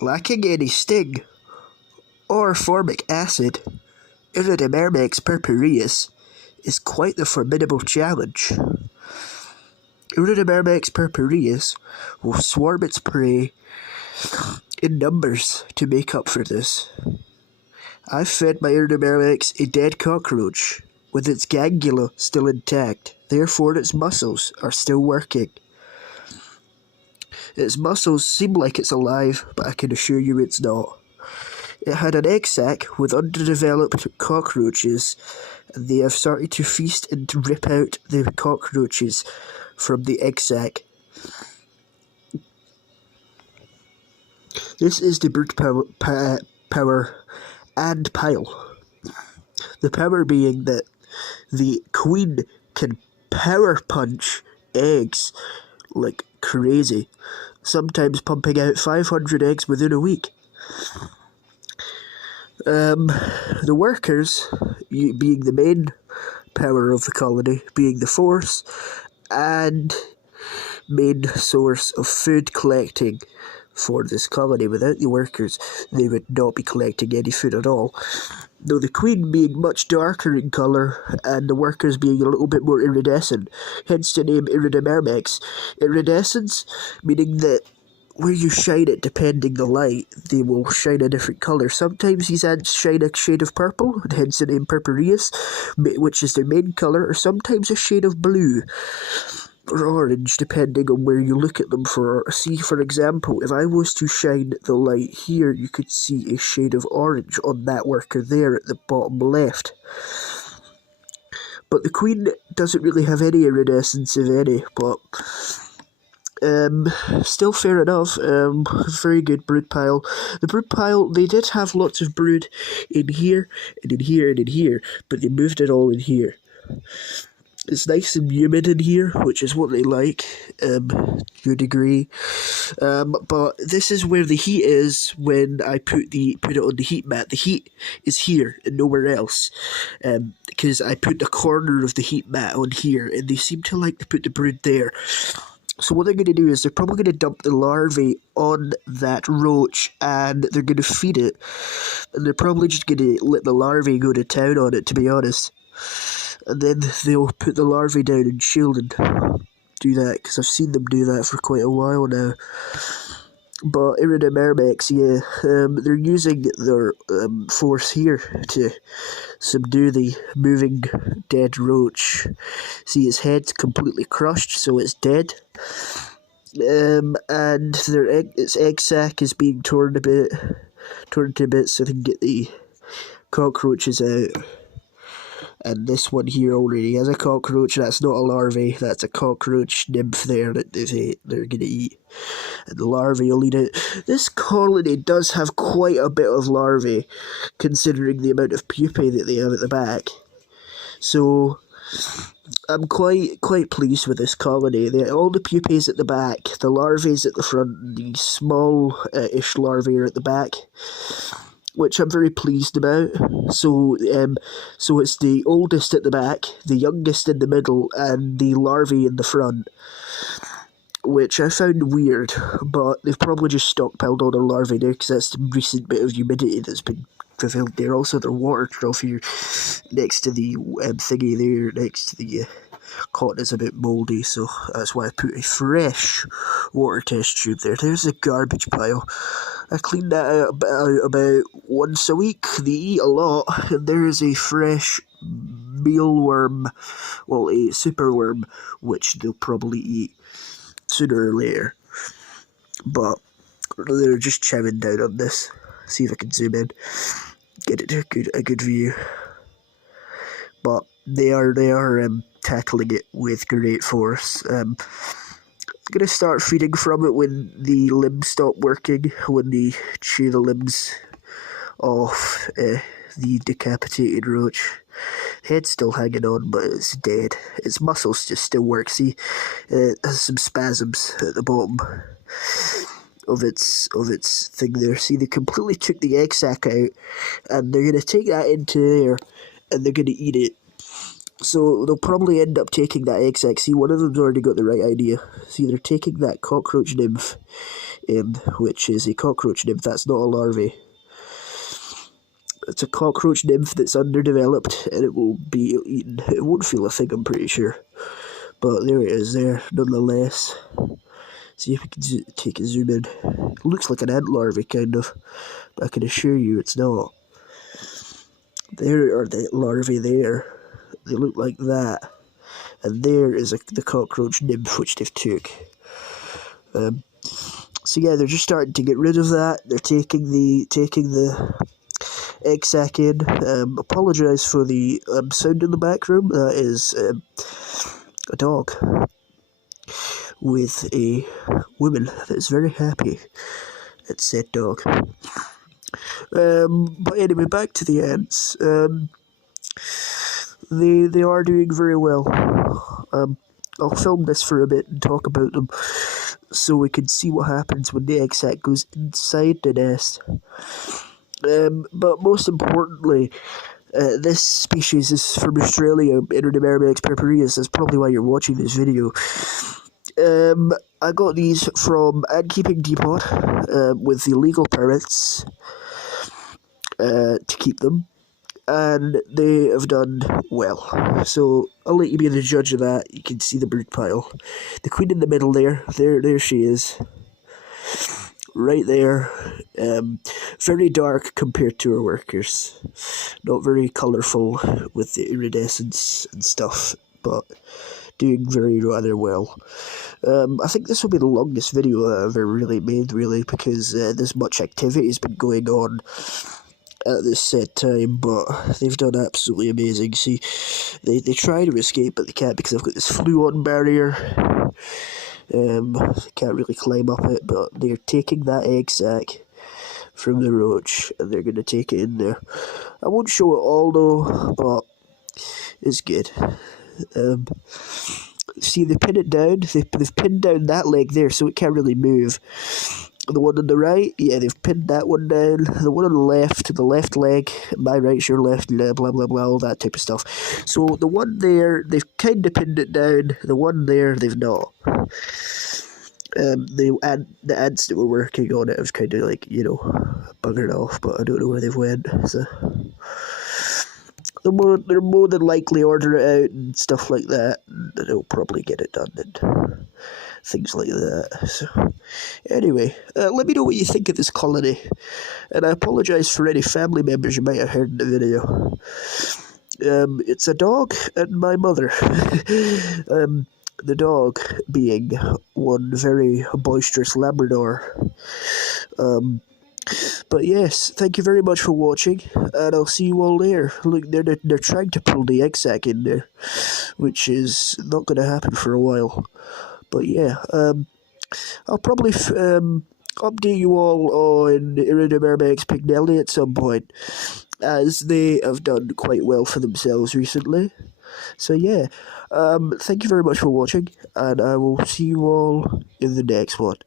Lacking any sting or formic acid, iridomyrmex purpureus is quite the formidable challenge. Iridomyrmex purpureus will swarm its prey in numbers to make up for this. I've fed my iridomyrmex a dead cockroach, with its gangula still intact, therefore its muscles are still working. Its muscles seem like it's alive, but I can assure you it's not. It had an egg sac with underdeveloped cockroaches, and they have started to feast and to rip out the cockroaches from the egg sac. This is the brute power and pile. The power being that the queen can power punch eggs like crazy, sometimes pumping out 500 eggs within a week. The workers, being the main power of the colony, being the force and main source of food collecting for this colony. Without the workers, they would not be collecting any food at all. Though the queen being much darker in colour and the workers being a little bit more iridescent, hence the name iridomyrmex. Iridescence, meaning that where you shine it, depending the light, they will shine a different colour. Sometimes these ants shine a shade of purple, and hence the name purpureus, which is their main colour, or sometimes a shade of blue or orange, depending on where you look at them. See, for example, if I was to shine the light here, you could see a shade of orange on that worker there at the bottom left. But the queen doesn't really have any iridescence, if any, but still fair enough. Very good brood pile. The brood pile, they did have lots of brood in here, and in here, and in here, but they moved it all in here. It's nice and humid in here, which is what they like, to a degree. But this is where the heat is when I put it on the heat mat. The heat is here and nowhere else, because I put the corner of the heat mat on here, and they seem to like to put the brood there. So what they're going to do is they're probably going to dump the larvae on that roach, and they're going to feed it, and they're probably just going to let the larvae go to town on it, to be honest. And then they'll put the larvae down and shield and do that, because I've seen them do that for quite a while now. But iridomyrmex, yeah, they're using their force here to subdue the moving dead roach. See, his head's completely crushed, so it's dead. And its egg sac is being torn to bits so they can get the cockroaches out. And this one here already has a cockroach. That's not a larvae, that's a cockroach nymph there that they're going to eat. And the larvae will eat it. This colony does have quite a bit of larvae, considering the amount of pupae that they have at the back. So I'm quite pleased with this colony. All the pupae at the back, the larvae at the front, the small-ish larvae are at the back, which I'm very pleased about. So it's the oldest at the back, the youngest in the middle, and the larvae in the front, which I found weird, but they've probably just stockpiled all their larvae there, because that's the recent bit of humidity that's been fulfilled there. Also, their water trough here, next to the thingy there, next to the cotton, is a bit mouldy, so that's why I put a fresh water test tube there. There's a garbage pile. I clean that out about once a week. They eat a lot, and there is a fresh mealworm, well, a superworm, which they'll probably eat sooner or later. But they're just chowing down on this. See if I can zoom in, get it a good view. But they are tackling it with great force. I'm going to start feeding from it when the limbs stop working, when they chew the limbs off the decapitated roach. Head's still hanging on, but it's dead. Its muscles just still work. See, it has some spasms at the bottom of its thing there. See, they completely took the egg sac out, and they're going to take that into there, and they're going to eat it. So they'll probably end up taking that egg sac. See, one of them's already got the right idea. See, they're taking that cockroach nymph in, which is a cockroach nymph. That's not a larvae. It's a cockroach nymph that's underdeveloped, and it will be eaten. It won't feel a thing, I'm pretty sure. But there it is there, nonetheless. See if we can take a zoom in. It looks like an ant larvae, kind of. But I can assure you it's not. There are the larvae there. They look like that. And there is the cockroach nymph, which they've took. So yeah, they're just starting to get rid of that. They're taking the egg sac in. Apologise for the sound in the background. That is a dog with a woman that is very happy at said dog. But anyway, back to the ants. They are doing very well. I'll film this for a bit and talk about them, so we can see what happens when the egg sac goes inside the nest. But most importantly, this species is from Australia, iridomyrmex purpureus. That's probably why you're watching this video. I got these from Ant Keeping Depot with the legal permits to keep them, and they have done well. So I'll let you be the judge of that. You can see the brood pile. The queen in the middle there she is. Right there. Very dark compared to her workers. Not very colourful with the iridescence and stuff, but doing very rather well. I think this will be the longest video I've ever really made, really, because this much activity has been going on at this set time, but they've done absolutely amazing. See, they try to escape, but they can't because I've got this fluon barrier. They can't really climb up it, but they're taking that egg sac from the roach, and they're going to take it in there. I won't show it all, though, but it's good. See, they pin it down. They've pinned down that leg there, so it can't really move. The one on the right, yeah, they've pinned that one down. The one on the left leg, my right's your left, blah, blah, blah, all that type of stuff. So the one there, they've kind of pinned it down. The one there, they've not. The ants that were working on it have kind of like, buggered off, but I don't know where they've went. So they're more than likely order it out and stuff like that, and they'll probably get it done and things like that. So anyway, let me know what you think of this colony, and I apologise for any family members you might have heard in the video. It's a dog and my mother. The dog being one very boisterous Labrador. But yes, thank you very much for watching, and I'll see you all there. Look, they're trying to pull the egg sac in there, which is not going to happen for a while. But yeah, I'll probably update you all on iridomyrmex pignelli at some point, as they have done quite well for themselves recently. So yeah, thank you very much for watching, and I will see you all in the next one.